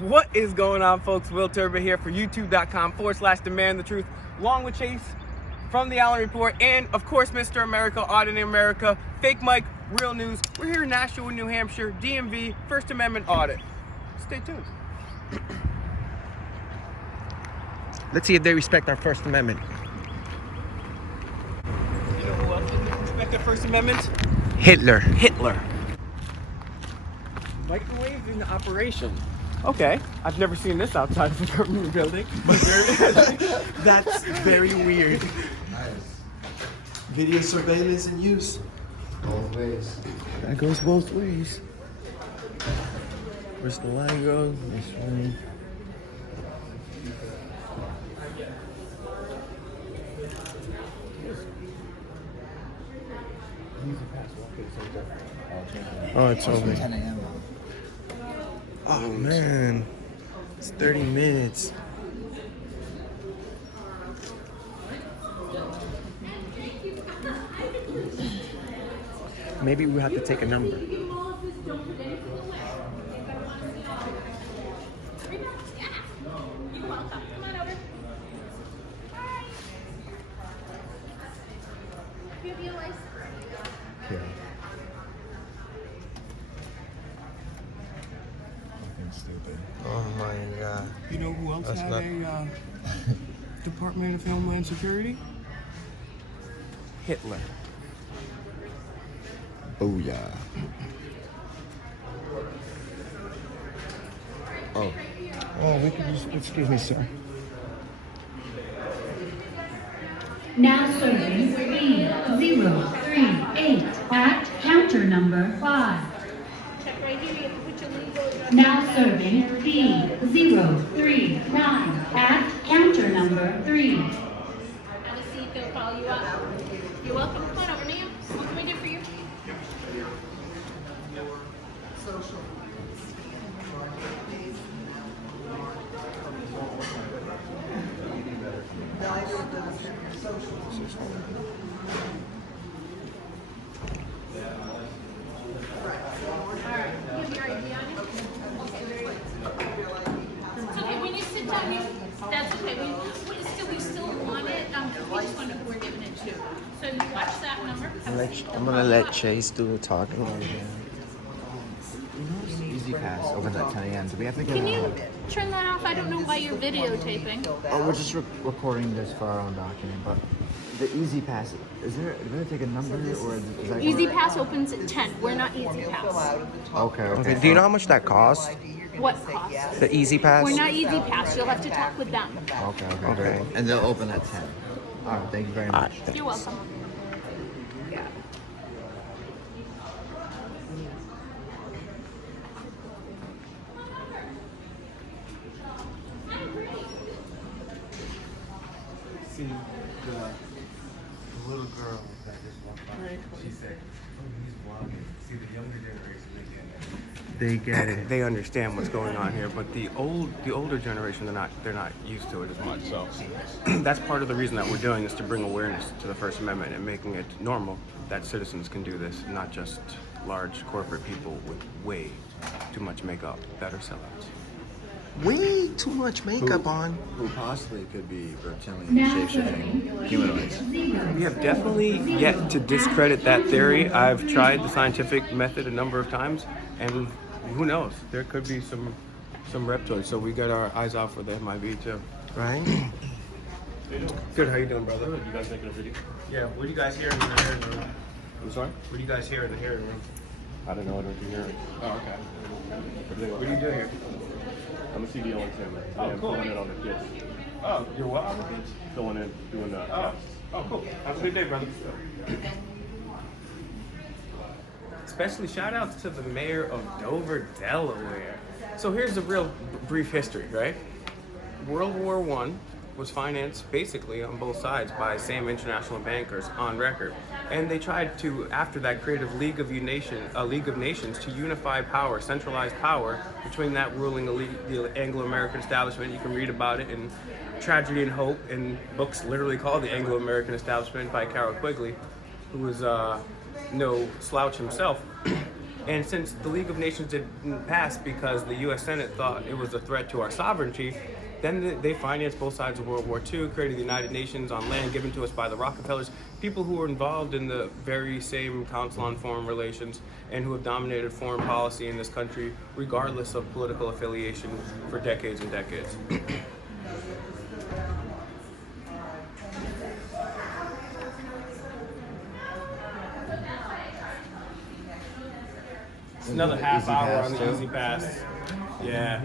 What is going on, folks? Will Turba here for youtube.com/demand the truth, along with Chase from the Allen Report, and of course, Mr. America, Auditing America, Fake Mike, Real News. We're here in Nashua, New Hampshire, DMV, First Amendment audit. Stay tuned. Let's see if they respect our First Amendment. You know who else doesn't respect the First Amendment? Hitler. Hitler. Microwave in operation. Okay, I've never seen this outside of a government building. That's very weird. Nice. Video surveillance in use. Both ways. That goes both ways. Where's the line go? This way. Oh, it's over. 10 a.m. Oh man, it's 30 minutes. Maybe we have to take a number. Yeah. Stupid. Oh my god. You know who else That's had not- a Department of Homeland Security? Hitler. Booyah. Oh. Oh, we can just, excuse me, sir. Now serving B038 at counter number 5. Now serving B039 at counter number 3. Have a seat, they'll call you up. You're welcome. Come on over, ma'am. What can we do for you? Alright, you have your ID on you? Okay, very good. It's okay, when you sit down, that's okay. We still want it, we just want to know who we're giving it to. So you watch that number. I'm gonna let Chase do the talking. Easy pass opens at 10 a.m. Do we have to get Can you turn that off? I don't know why you're videotaping. Oh, we're just recording this for our own document, but the Easy Pass, is there going to take a number or is that Easy Pass opens at 10. We're not Easy Pass. Okay. Do you know how much that costs? What cost? The Easy Pass? We're not Easy Pass. You'll have to talk with them. Okay. And they'll open at 10. All right, thank you very much. You're welcome. See the little girl that just walked by. She said, "Oh, he's vlogging." See, the younger generation, They get it. they understand what's going on here, but the older generation, they're not used to it as much. So that's part of the reason that we're doing this, to bring awareness to the First Amendment and making it normal that citizens can do this, not just large corporate people with way too much makeup that are sellouts. Way too much makeup on. Who possibly could be reptilian Now shape-shifting serving humanoids. We have definitely yet to discredit that theory. I've tried the scientific method a number of times, and who knows? There could be some reptoids. So we got our eyes out for the MIB too. Right? Good. How you doing, brother? You guys making a video? Yeah. What do you guys hear in the hearing room? I'm sorry? What do you guys hear in the hearing room? I don't know what you're hearing. Oh, okay. Everything What are you doing here? I'm a CDL examiner. Oh, I'm cool. filling in on the kids. Oh, you're what on the kids? Filling in, doing the Oh, oh, cool. Have a good day, brother. Especially shout outs to the mayor of Dover, Delaware. So here's a real brief history, right? World War I was financed basically on both sides by same international bankers on record. And they tried to, after that, create a League of Nations to unify power, centralize power between that ruling elite, the Anglo-American establishment. You can read about it in Tragedy and Hope in books literally called The Anglo-American Establishment by Carol Quigley, who was no slouch himself. And since the League of Nations didn't pass because the U.S. Senate thought it was a threat to our sovereignty, then they financed both sides of World War II, created the United Nations on land given to us by the Rockefellers, people who were involved in the very same Council on Foreign Relations and who have dominated foreign policy in this country, regardless of political affiliation, for decades and decades. It's another half Easy hour Pass, on the too. Easy Pass. Yeah.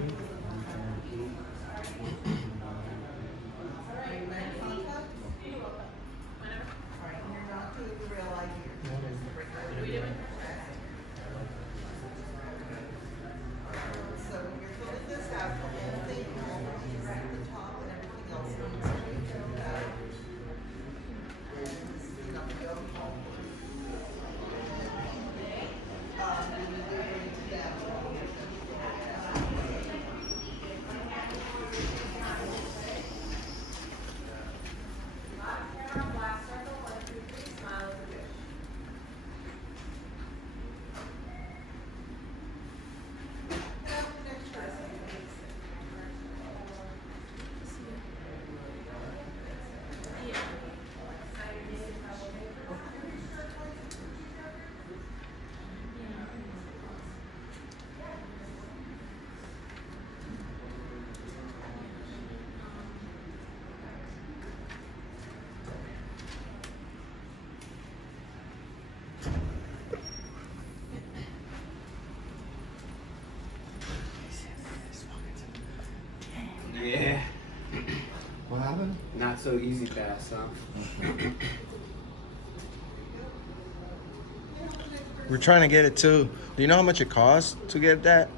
Yeah. What happened? Not so easy pass, huh? We're trying to get it too. Do you know how much it costs to get that?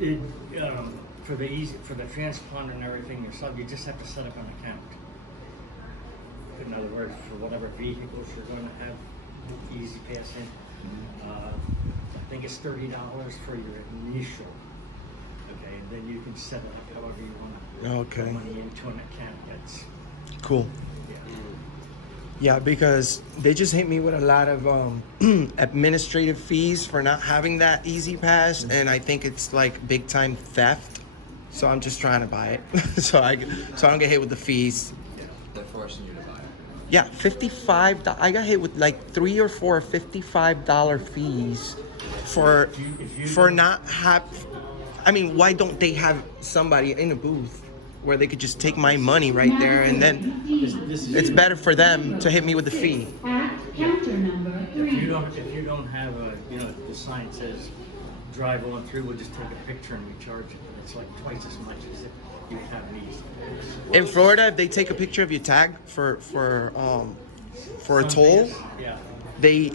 It, for the transponder and everything yourself, you just have to set up an account. In other words, for whatever vehicles you're going to have Easy Pass in, I think it's $30 for your initial. Okay, and then you can set it up however you want to Okay. put money into an account. That's Cool. yeah. Yeah, because they just hit me with a lot of administrative fees for not having that Easy Pass, and I think it's like big time theft. So I'm just trying to buy it, so I don't get hit with the fees. They're forcing you to buy it. Yeah, $55. I got hit with like 3 or 4 $55 fees for not have. I mean, why don't they have somebody in a booth where they could just take my money right there, and then it's better for them to hit me with the fee. At counter number If 3. you don't have a, the sign says drive on through, we'll just take a picture and we charge it. It's like twice as much as if you have these. In Florida, if they take a picture of your tag for a toll, Yeah. they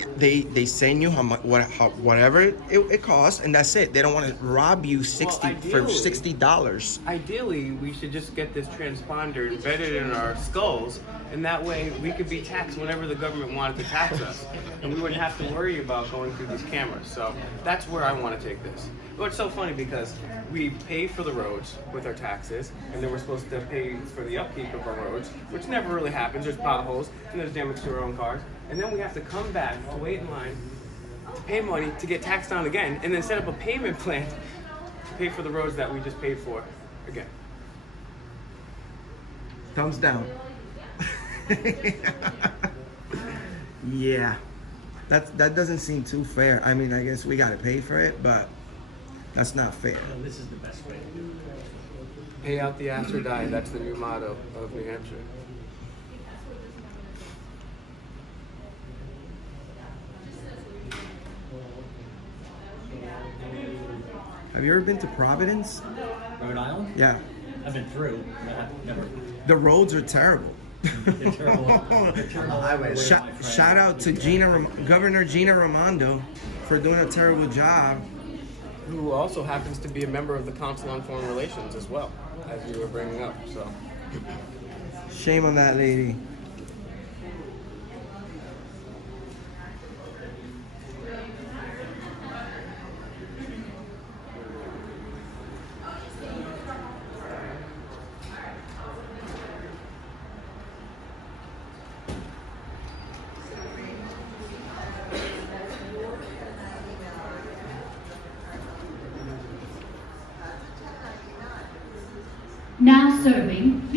send you whatever it costs, and that's it. They don't want to rob you ideally- $60. Ideally, we should just get this transponder embedded in our skulls, and that way we could be taxed whenever the government wanted to tax us, and we wouldn't have to worry about going through these cameras. So that's where I want to take this. But it's so funny because we pay for the roads with our taxes, and then we're supposed to pay for the upkeep of our roads, which never really happens. There's potholes, and there's damage to our own cars, and then we have to come back to wait in line to pay money to get taxed on again, and then set up a payment plan to pay for the roads that we just paid for again. Thumbs down. Yeah, that doesn't seem too fair. I mean, I guess we gotta pay for it, but that's not fair. No, this is the best way to do it. Pay out the ass or die. That's the new motto of New Hampshire. Have you ever been to Providence? Rhode Island? Yeah. I've been through, but I've never. The roads are terrible. They're terrible. They're terrible. highways. Shout out to Governor Gina Raimondo for doing a terrible job. Who also happens to be a member of the Council on Foreign Relations as well, as you were bringing up. So. Shame on that lady. Now serving the